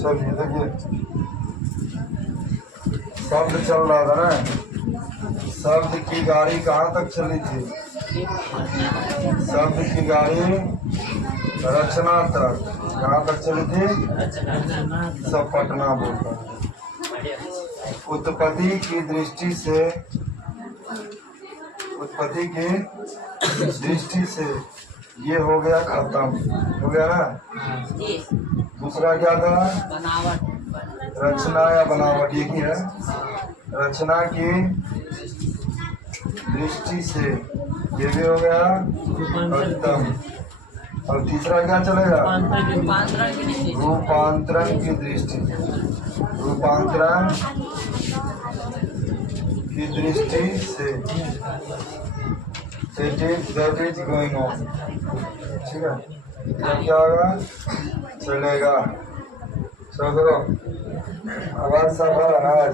चलिए देखिए, शब्द चल रहा था ना, शब्द की गाड़ी कहाँ तक चली थी? शब्द की गाड़ी रचना तक। कहाँ तक चली थी? सब पटना बोलता है। उत्पत्ति की दृष्टि से, उत्पत्ति की दृष्टि से ये हो गया खत्म, हो गया ना। दूसरा क्या था? रचना या बनावट, ये ही है। रचना की दृष्टि से ये भी हो गया खत्म। और तीसरा क्या चलेगा? रूपांतरण की दृष्टि, रूपांतरण की दृष्टि से that is going on। ठीक है, क्या होगा? चलेगा। चलो आवाज सब आज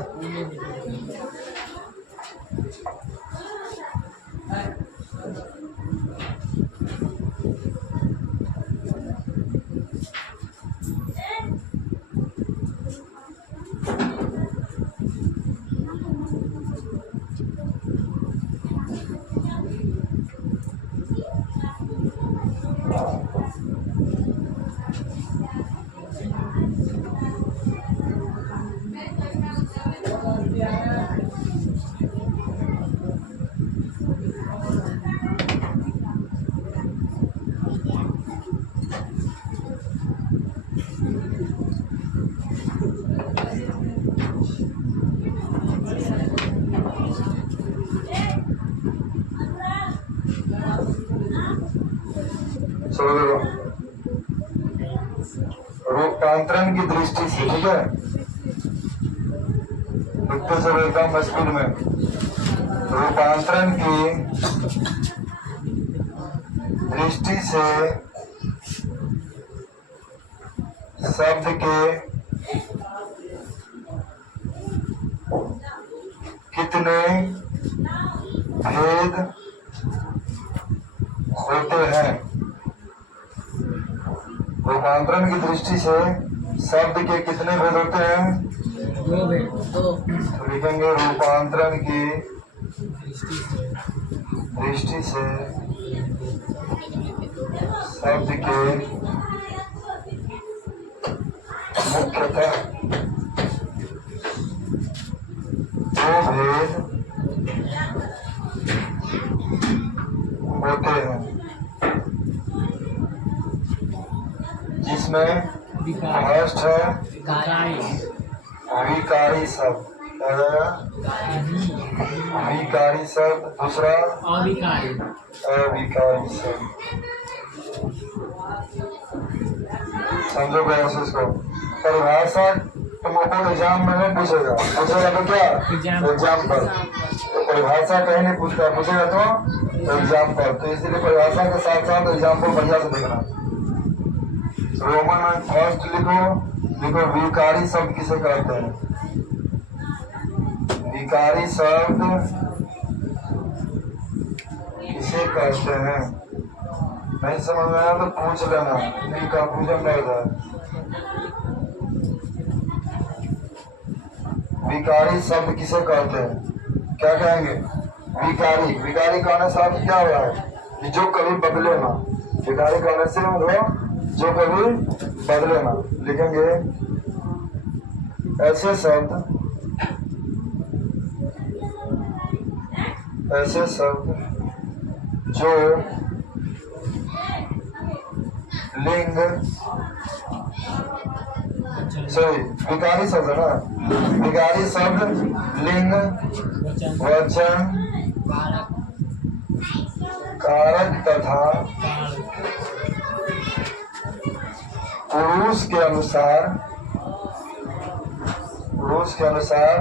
रूपांतरण की दृष्टि से। ठीक है, लिखते चलो एकदम स्पीड में। रूपांतरण की दृष्टि से शब्द के कितने भेद होते हैं? रूपांतरण की दृष्टि से शब्द के कितने भेद होते हैं? तो लिखेंगे रूपांतरण की दृष्टि से शब्द के मुख्यतः दो भेद होते हैं, जिसमें फर्स्ट है विकारी शब्द, विकारी शब्द, दूसरा अविकारी शब्द। समझो कैसे इसको? परिभाषा तुमको एग्जाम में नहीं पूछेगा, पूछेगा तो क्या? एग्जाम पर। तो परिभाषा कहीं नहीं पूछता, पूछेगा तो एग्जाम पर। तो इसीलिए परिभाषा के साथ साथ एग्जाम्पल बढ़िया से देखना। रोमन में फर्स्ट लिखो, देखो विकारी शब्द किसे कहते हैं? विकारी शब्द किसे कहते हैं? नहीं समझ में आया तो पूछ लेना, नहीं कंफ्यूजन नहीं जाए। विकारी शब्द किसे कहते हैं? क्या कहेंगे? विकारी। विकारी कहने से अर्थ क्या हो रहा है? कि जो कभी बदले ना। विकारी कहने से मतलब जो कभी बदले ना। लिखेंगे ऐसे शब्द, ऐसे शब्द जो लिंग, सॉरी विकारी शब्द है ना, विकारी शब्द लिंग, वचन, कारक तथा पुरुष के अनुसार, पुरुष के अनुसार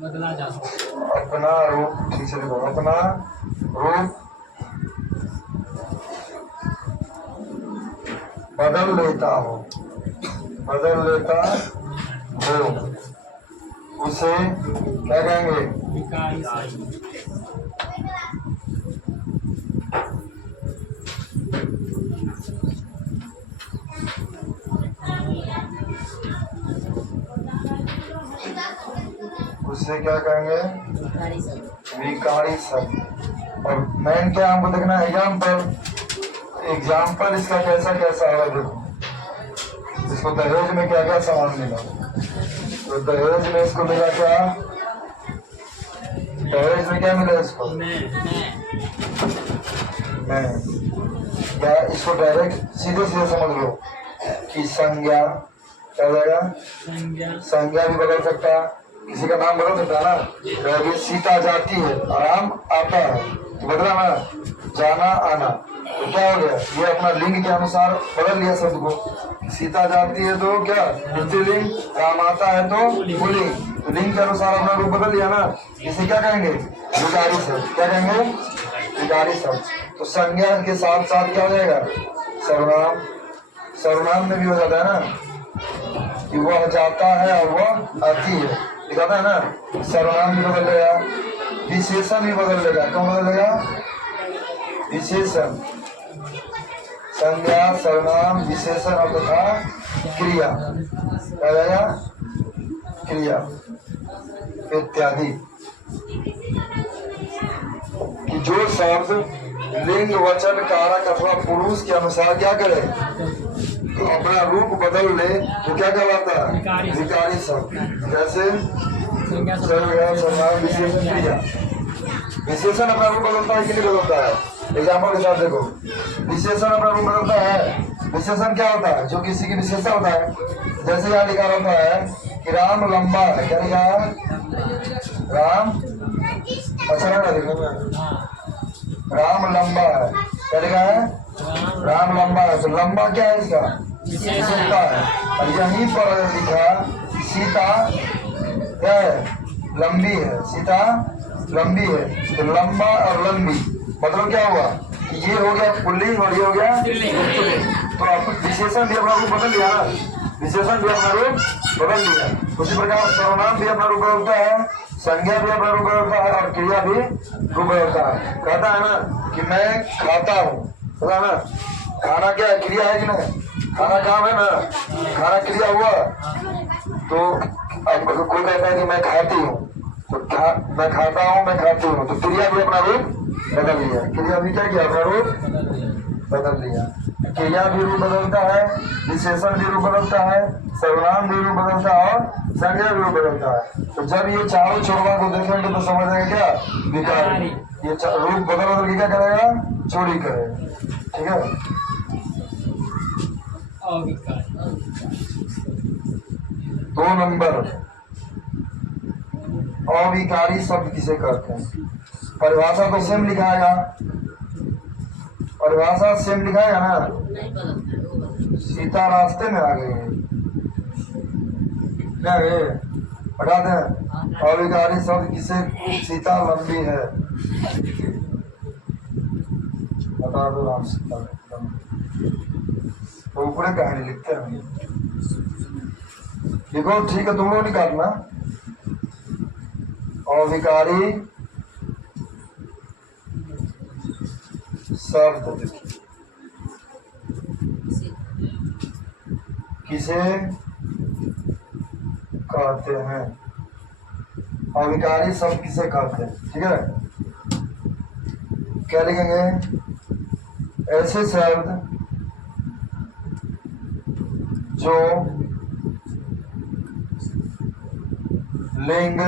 बदला जा सकता, अपना रूप, ठीक से लिखो, अपना रूप बदल लेता हो, बदल लेता हो, उसे क्या कहेंगे? विकारी शब्द उससे क्या कहेंगे? विकारी शब्द। और मेन क्या हमको देखना है? एग्जाम्पल इसका कैसा कैसा है देखो। इसको दहेज में क्या क्या सामान मिला? तो दहेज में इसको मिला क्या? दहेज में क्या मिला इसको? मैं या इसको डायरेक्ट सीधे सीधे समझ लो कि संज्ञा क्या हो जाएगा? संज्ञा भी बदल सकता है, किसी का नाम बदल सकता है ना। अभी सीता जाती है, आराम आता है, तो बदला ना, जाना आना, तो क्या हो गया? ये अपना लिंग के अनुसार बदल लिया शब्द को। सीता जाती है तो क्या स्त्रीलिंग, राम आता है तो पुल्लिंग, तो लिंग के अनुसार अपना रूप बदल लिया ना। इसे क्या कहेंगे? विकारी शब्द। क्या कहेंगे? विकारी शब्द। तो संज्ञा के साथ साथ क्या हो जाएगा? सर्वनाम। सर्वनाम में भी हो जाता है ना कि वह जाता है और वह आती है, दिखाता है ना। सर्वनाम भी बदल लेगा, विशेषण भी बदल लेगा। क्यों बदलेगा? विशेषण, संज्ञा, सर्वनाम, विशेषण और तथा क्रिया। क्या जाएगा? क्रिया इत्यादि। कि जो शब्द लिंग, वचन, कारक अथवा पुरुष के अनुसार क्या करे? तो अपना रूप बदल ले तो क्या कहलाता है? विकारी शब्द। जैसे संज्ञा, सर्वनाम, विशेषण, क्रिया। विशेषण अपना रूप बदलता है कि नहीं बदलता है? एग्जाम्पल के साथ देखो, विशेषण अपना रूप बदलता है। विशेषण क्या होता है? जो किसी की विशेषता होता है। जैसे यहाँ लिखा रहता है कि राम लंबा है। क्या लिखा है? राम, अच्छा है ना देखने में, राम लंबा है। क्या लिखा है? राम लंबा है। तो लंबा क्या है? इसका विशेषता है। और यहीं पर लिखा सीता क्या है? लंबी है। सीता लंबी है। तो लंबा और लंबी मतलब क्या हुआ? ये हो गया पुल्लिंग और ये हो गया स्त्रीलिंग। तो आप विशेषण भी अपना रूप बदल लिया ना। विशेषण भी अपना रूप बदल लिया। उसी प्रकार सर्वनाम भी अपना रूप बदलता है, संज्ञा भी अपना रूप बदलता है और क्रिया भी रूप बदलता है। कहता है ना कि मैं खाता हूँ, पता ना। खाना क्या है? क्रिया है कि नहीं? खाना काम है ना, खाना क्रिया हुआ। तो अब कोई कहता है कि मैं खाती हूँ, तो मैं खाता हूँ, मैं खाती हूँ, तो क्रिया भी अपना रूप बदल लिया। क्रिया भी क्या किया? अपना रूप बदल लिया। क्रिया भी रूप बदलता है, विशेषण भी रूप बदलता है, सर्वनाम भी रूप बदलता है और संज्ञा भी रूप बदलता है। तो जब ये चारों छोरवा को देखेंगे तो समझ आएगा क्या? विकारी। ये रूप बदल बदल के क्या करेगा? चोरी करेगा। ठीक है। दो नंबर, अविकारी शब्द किसे कहते हैं? परिभाषा तो सेम लिखाएगा, परिभाषा सेम लिखाएगा ना। सीता रास्ते में आ गई है, क्या है? हटा दें। अविकारी शब्द किसे? सीता लंबी है, बता दो राम सीता। तो ऊपर कहानी लिखते हैं, देखो ठीक है, तुम लोग नहीं काटना। अविकारी शब्द किसे कहते हैं? अविकारी शब्द किसे कहते हैं? ठीक है, क्या लिखेंगे? ऐसे शब्द जो लिंग,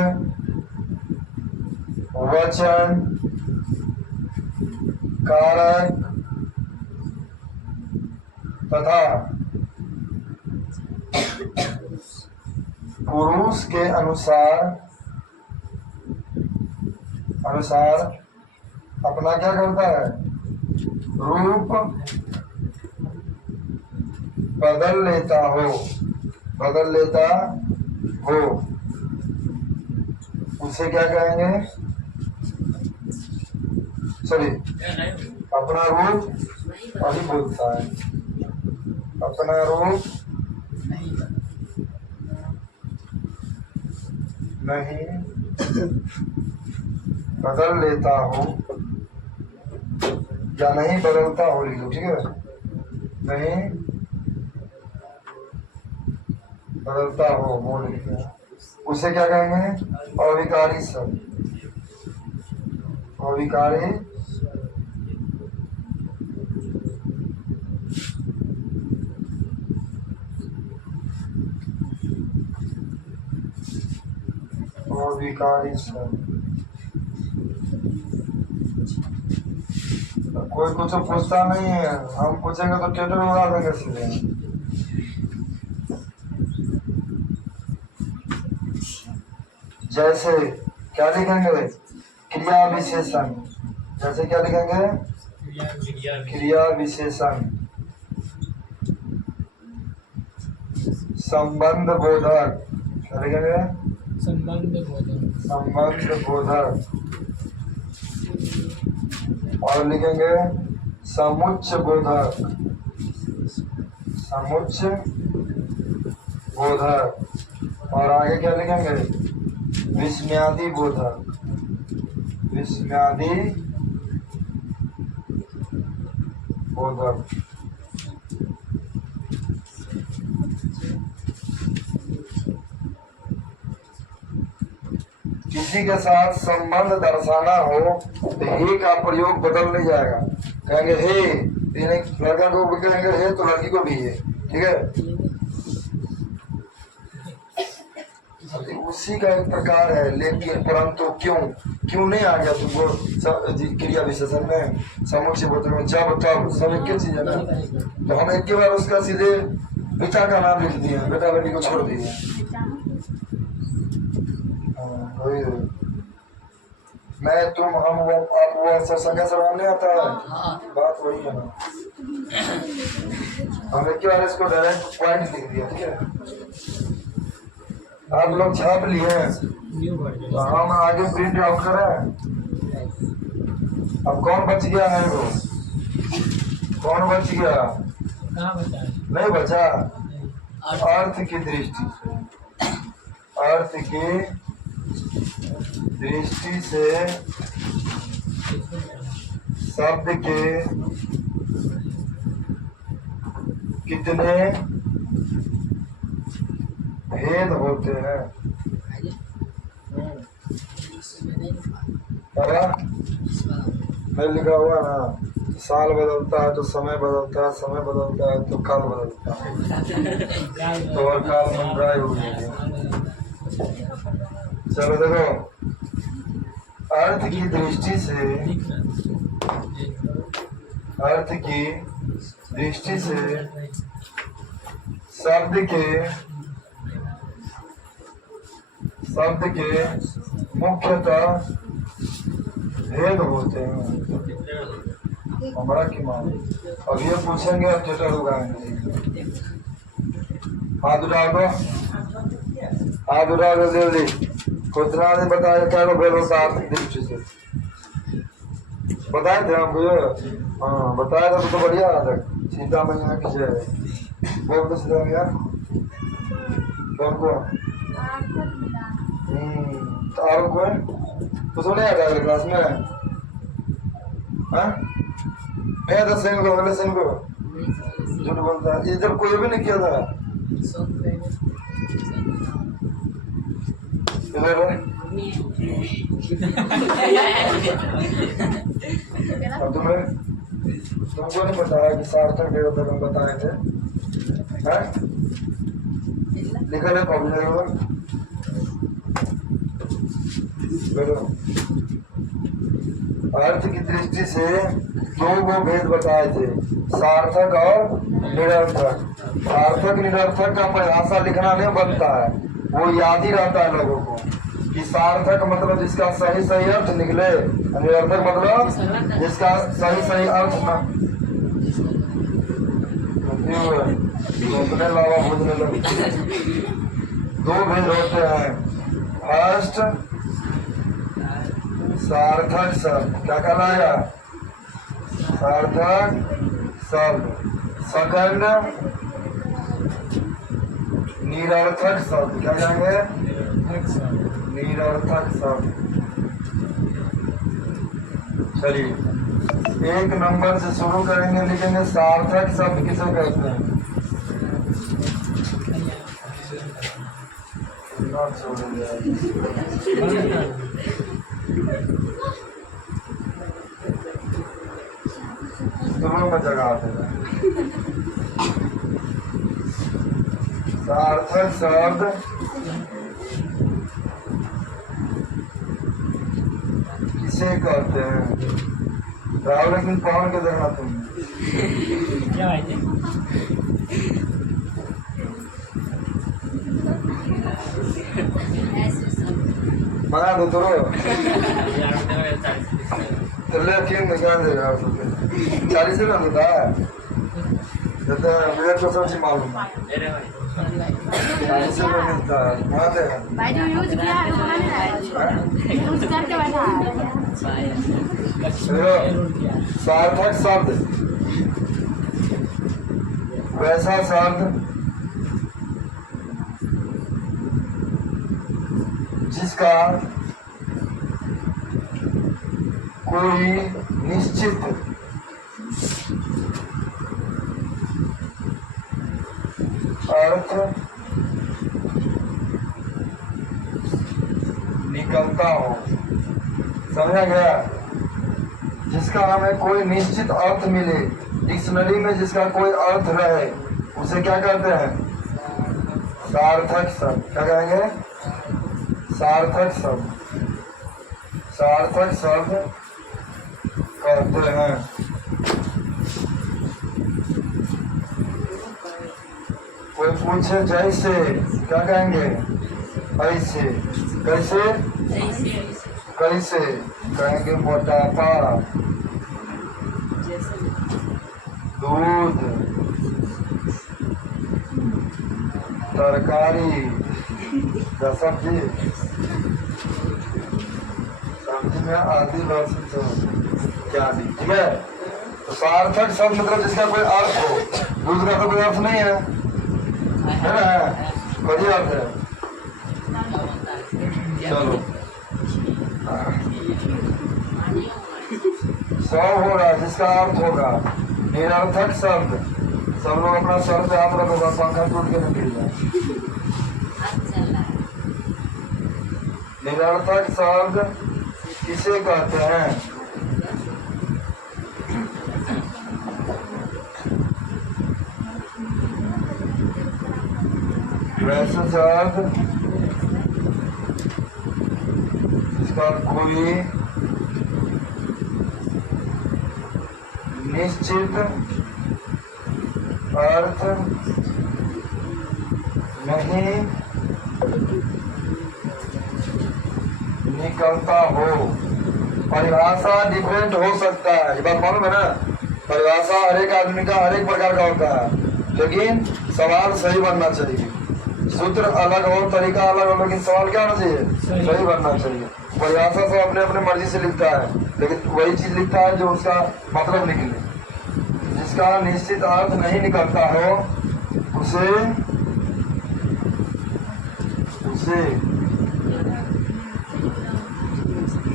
वचन, कारक तथा पुरुष के अनुसार अपना क्या करता है? रूप बदल लेता हो, उसे क्या कहेंगे? सॉरी, अपना रूप अभी बोलता है, अपना रूप नहीं बदल लेता हूँ या नहीं बदलता हूँ लिखो, ठीक है। नहीं बदलता हो वो लिखना, उसे क्या कहेंगे? अविकारी शब्द। अविकारी अविकारी शब्द। कोई कुछ पूछता नहीं है, हम पूछेंगे तो टेटर उड़ा देंगे सीधे। जैसे क्या लिखेंगे? क्रिया विशेषण। जैसे क्या लिखेंगे? क्रिया विशेषण। संबंध बोधक। क्या लिखेंगे? संबंध बोधक। संबंध बोधक। और लिखेंगे समुच्च बोधक। समुच्च बोधक। और आगे क्या लिखेंगे? विस्मयादि बोधक। विस्मयादि बोधक। किसी के साथ संबंध दर्शाना हो तो हे का प्रयोग बदल नहीं जाएगा। कहेंगे हे, लड़का को भी कहेंगे हे तो लड़की को भी है, ठीक है। उसी का एक प्रकार है, लेकिन परंतु क्यों नहीं आ गया तुमको क्रिया विशेषण में, समुच्चय बोधक में जब तब सब एक ही चीज है ना। तो हम एक बार उसका सीधे पिता का नाम लिख दिए, बेटा बेटी को छोड़ दिए। मैं तुम हम वो आप वो सब संज्ञा सर्वनाम नहीं आता है, बात वही है ना। हम एक बार इसको डायरेक्ट पॉइंट लिख दिया, ठीक है। आप लोग छाप लिए तो हम आगे प्रिंट आउट करें। अब कौन बच गया है? वो कौन बच गया? कहाँ बचा है? नहीं बचा। अर्थ की दृष्टि से, अर्थ की दृष्टि से शब्द के कितने भेद होते हैं? मैं लिखा हुआ ना, साल बदलता है तो समय बदलता है, समय बदलता है तो काल बदलता है, तो और काल मंडराई हुई है। चलो देखो, अर्थ की दृष्टि से, अर्थ की दृष्टि से शब्द के मुख्यतः भेद होते हैं। हमारा की मान अब ये पूछेंगे, अब टेटर उगाएंगे। हाथ उठा दो, हाथ उठा दो जल्दी। खुदरा ने बताया क्या भेद होता है आर्थिक दृष्टि से, बताए थे हमको ये। हाँ बताया था तो बढ़िया रहा था। सीता मैया की जय। बोल दो सीता मैया कौन को? तो और कौन तो सुने आता है क्लास में? हाँ मैं 10 सेकंड को, अगले सेकंड को झूठ बोलता है। ये जब कोई भी नहीं किया था इधर अब तुम्हें तुमको नहीं बताया कि सार्थक देवता हम बताए थे? लिखा है पॉपुलर अर्थ की दृष्टि से दो वो भेद बताए थे, सार्थक और निरर्थक। सार्थक निरर्थक का परिभाषा लिखना नहीं बनता है, वो याद ही रहता है लोगों को कि सार्थक मतलब जिसका सही सही अर्थ निकले, निरर्थक मतलब जिसका सही सही अर्थ न। लावा भूजने लगे। दो भेद होते हैं। फर्स्ट सार्थक शब्द क्या कहलाया? सार्थक शब्द। सेकंड निरर्थक शब्द। क्या कहेंगे? निरर्थक शब्द। चलिए एक नंबर से शुरू करेंगे, लिखेंगे सार्थक शब्द किसे कहते हैं। नॉट छोड़ेंगे, दोनों में जगह आते हैं। सार्थक शब्द किसे कहते हैं। राहुल एक दिन पवन के देखना तुम क्या है ये? बना दो तो यार ले क्यों निकाल दे रहा हो। 40 ना देता है, देता है मेरे को सबसे मालूम है। 40 में मिलता है, वहाँ दे भाई जो यूज किया है वो मैंने यूज करके बैठा है। देखो, सार्थक शब्द वैसा शब्द जिसका कोई निश्चित अर्थ निकलता हो। समझा गया? जिसका हमें कोई निश्चित अर्थ मिले, डिक्शनरी में जिसका कोई अर्थ रहे, उसे क्या कहते हैं? सार्थक शब्द। क्या कहेंगे? सार्थक शब्द। सार्थक शब्द कहते हैं। कोई पूछे जैसे, क्या कहेंगे? ऐसे। कैसे? कैसे कहेंगे? मोटापा, दूध, तरकारी या सब्जी, सब्जी में आदि लहसुन इत्यादि। ठीक है? तो सार्थक शब्द मतलब जिसका कोई अर्थ हो। दूध का तो कोई अर्थ नहीं है ना? बढ़िया अर्थ है। चलो 100 होगा जिसका अर्थ होगा। निरर्थक शब्द, सब लोग अपना सर पे हाथ रखोगा, पंखा टूट के निकल जाए। निरर्थक शब्द किसे कहते हैं? वैसे शब्द जिसका कोई निश्चित अर्थ नहीं निकलता हो। परिभाषा डिफरेंट हो सकता है, ये बात मालूम है ना? परिभाषा हर एक आदमी का हर एक प्रकार का होता है, लेकिन सवाल सही बनना चाहिए। सूत्र अलग हो, तरीका अलग हो, लेकिन सवाल क्या होना चाहिए? सही बनना चाहिए। परिभाषा से अपने अपने मर्जी से लिखता है, लेकिन वही चीज लिखता है जो उसका मतलब निकले। जिसका निश्चित अर्थ नहीं निकलता हो उसे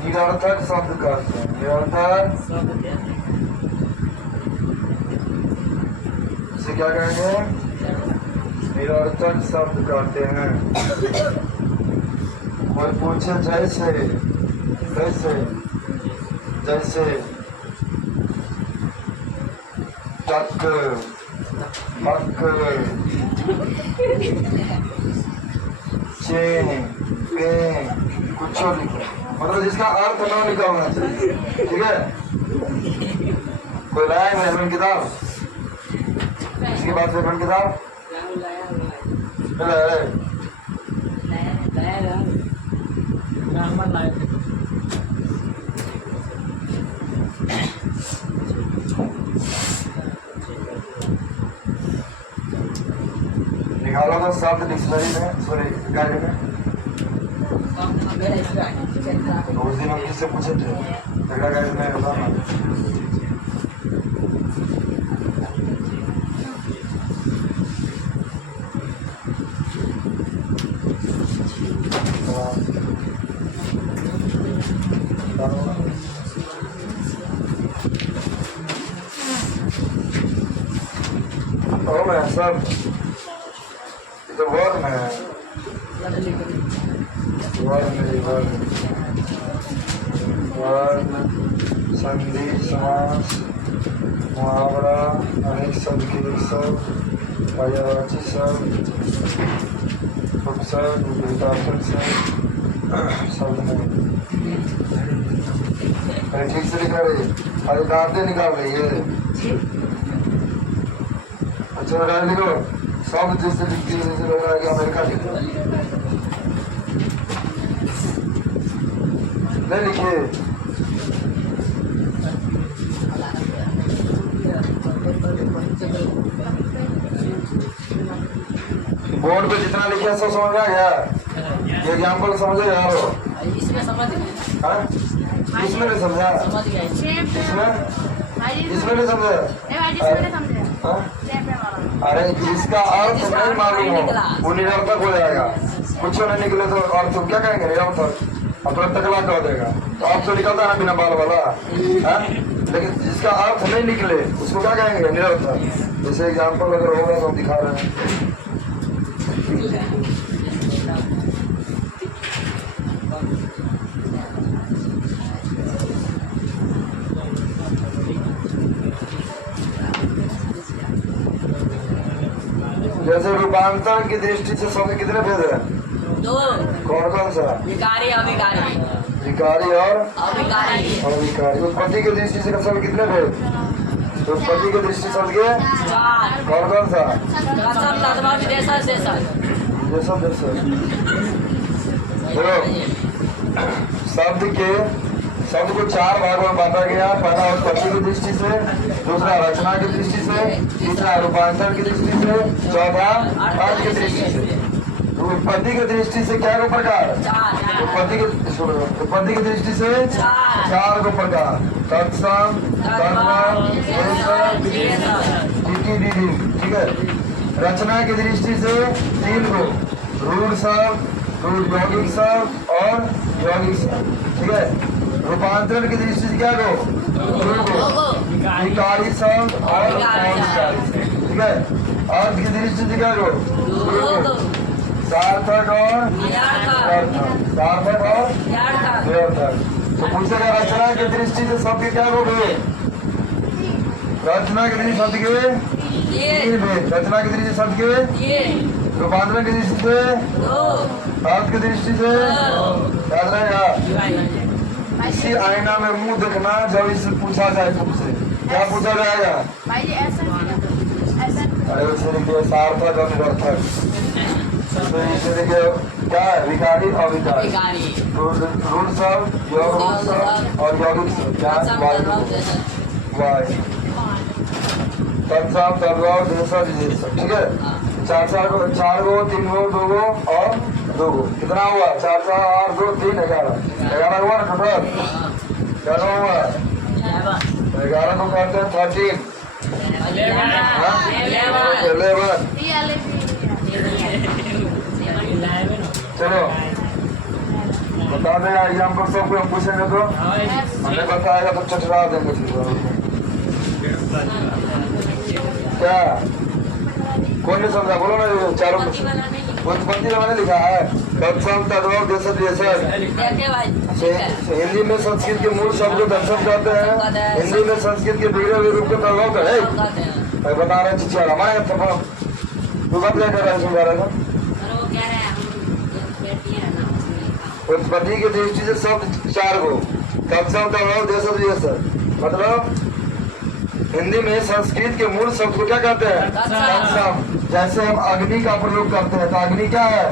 निरर्थक शब्द कहते हैं। निरर्थक उसे क्या कहेंगे? निरर्थक शब्द कहते हैं। कोई पूछे जैसे, कैसे, जैसे तक, हक, चेन, पे, कुछ लिखो, मतलब जिसका अर्थ ना निकलना चाहिए। ठीक है? कोई लाया है रेफरेंस किताब? इसके बाद रेफरेंस किताब ग्रामर लाए थे। निकालो तो शब्द डिक्शनरी में, सॉरी गाइड में। उस दिन हम किससे पूछे थे? झगड़ा गाइड में होता ना। हो गया सब, ये तो वर्म है, वर्ण, संधि, समास, मुहावरा, अनेक शब्द के एक शब्द, पर्यायवाची शब्द, उपसर्ग, विपरीतार्थक शब्द नहीं। अरे ठीक से लिखा रही, अरे दांते निकाल रही है। अच्छा लगा लिखो, शब्द जैसे लिखती है जैसे लग रहा है कि अमेरिका लिख रहा है। नहीं लिखिए, बोर्ड पे जितना लिखा सब समझ आ गया। ये एग्जाम्पल समझे यार हो? इसमें समझ गए, हाँ? इसमें नहीं समझा, समझ गए। इसमें नहीं समझा। हाँ? अरे जिसका अर्थ नहीं मालूम हो वो निरर्थक हो जाएगा। कुछ नहीं निकले तो अर्थ क्या कहेंगे? निरर्थक। अब तो तकला कह देगा तो अब तो निकलता है बिना बाल वाला। हाँ? लेकिन जिसका अर्थ नहीं निकले उसको क्या कहेंगे? निरर्थक। जैसे एग्जाम्पल अगर होगा तो हम दिखा रहे हैं। जैसे रूपांतरण की दृष्टि से शब्द कितने भेद है? दो, कौन कौन सा? विकारी अविकारी। विकारी और अविकारी अविकारी। उत्पत्ति की दृष्टि से शब्द कितने भेद? उत्पत्ति की दृष्टि शब्द के चार, कौन कौन सा? कसम तत्वा विदेशा शेषा। जैसा जैसा शब्द को चार भागों में बांटा गया। पहला उत्पत्ति की दृष्टि से, दूसरा रचना की दृष्टि से, तीसरा रूपांतरण की दृष्टि से, चौथा अर्थ की दृष्टि से। तो उत्पत्ति की दृष्टि से क्या को प्रकार? उत्पत्ति की दृष्टि से चार को प्रकार। तत्सम, तन्मय, ठीक है। रचना की दृष्टि से तीन को, रूढ़ शब्द, रूढ़ यौगिक शब्द और यौगिक शब्द, ठीक है। रूपांतरण की दृष्टि से क्या को? विकारी शब्द और अविकारी, ठीक है। अर्थ की दृष्टि से क्या को? सार्थक और सार्थक और निरर्थक। तो पूछेगा रचना की दृष्टि से शब्द क्या को भेद? रचना की दृष्टि शब्द के तीन भेद। रचना की दृष्टि शब्द के, रूपांतरण की दृष्टि से, अर्थ की दृष्टि से, याद रहेगा। इसी आईना में मुंह देखना जब इससे पूछा जाए तुमसे क्या पूछा जाएगा? अरे उसे देखिए सार्थक और निरर्थक। तो इसे देखिए क्या है? विकारी अविकारी, रूढ़ शब्द, यौगिक शब्द और यौगिक शब्द। क्या? वायु, तत्सम, तद्भव, देशज, विदेशज, ठीक है। चार गो, तीन गो, दो गो और दो गो। कितना हुआ? 4, 4, 8, 2, 3, 11। 11 हुआ ना टोटल? क्या हुआ? 11 को कहते हैं 13, 11। चलो बता देगा एग्जाम्पल सबको हम पूछेंगे तो हमें बताएगा तो चटरा देंगे। क्या कौन ने समझा? बोलो ना चारों उत्पत्ति मैंने लिखा है। तत्सम, तद्भव, देशज, विदेशज। हिंदी में संस्कृत के मूल शब्द को तत्सम कहते हैं। हिंदी में संस्कृत के बिगड़े हुए रूप को तद्भव कहते हैं। बता रहे चिचिया हमारे तू बात क्या कर रहा है? समझा रहा था। उत्पत्ति की दृष्टि से शब्द चार को, तत्सम, तद्भव, देशज, विदेशज। मतलब हिंदी में संस्कृत के मूल शब्द को क्या कहते हैं? तत्सम। जैसे हम अग्नि का प्रयोग करते हैं तो अग्नि क्या है?